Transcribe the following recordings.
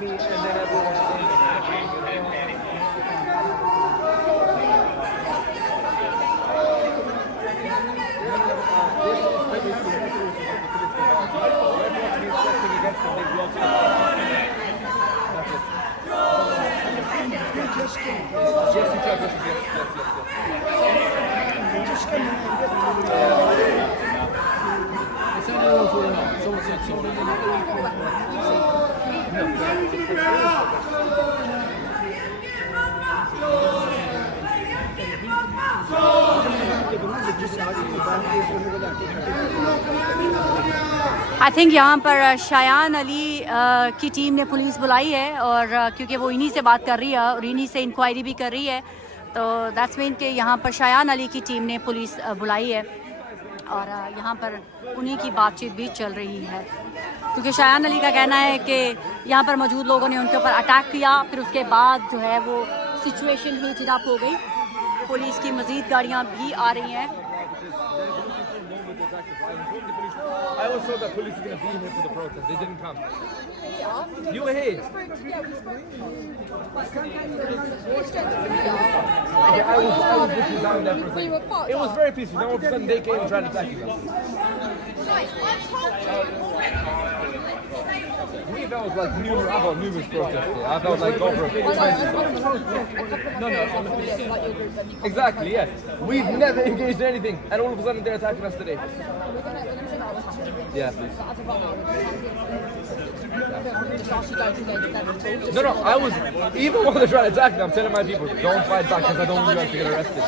me, and then everyone. I think यहाँ पर शायान अली की टीम ने पुलिस बुलाई है, और क्योंकि वो इन्हीं से बात कर रही है और इन्हीं से इंक्वायरी भी कर रही है, तो दैट्स मीन कि यहाँ पर शायान अली की टीम ने पुलिस बुलाई है और यहाँ पर उन्हीं की बातचीत भी चल रही है। क्योंकि शायान अली का कहना है कि यहाँ पर मौजूद लोगों ने उनके ऊपर अटैक किया, फिर उसके बाद जो है वो सिचुएशन हीट अप हो गई। पुलिस की मज़ीद गाड़ियाँ भी आ रही हैं। I always thought that police were going to be here for the protest. They didn't come. You were here. Okay, I was literally down there for a second. It was very peaceful. Then all of a sudden they came and tried attacking us. We felt like numerous protests here. I felt like go for a big No, exactly, yeah. We've never engaged in anything, and all of a sudden they're attacking us today. Yeah, please. No, I was, even while they're trying to attack me, I'm telling my people, don't fight back because I don't want you guys to get arrested.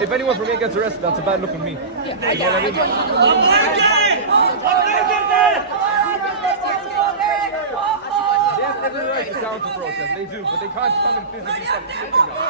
If anyone from here gets arrested, that's a bad look on me. You know what I mean? They have every right to counter protest, they do, but they can't come and physically stop shooting us.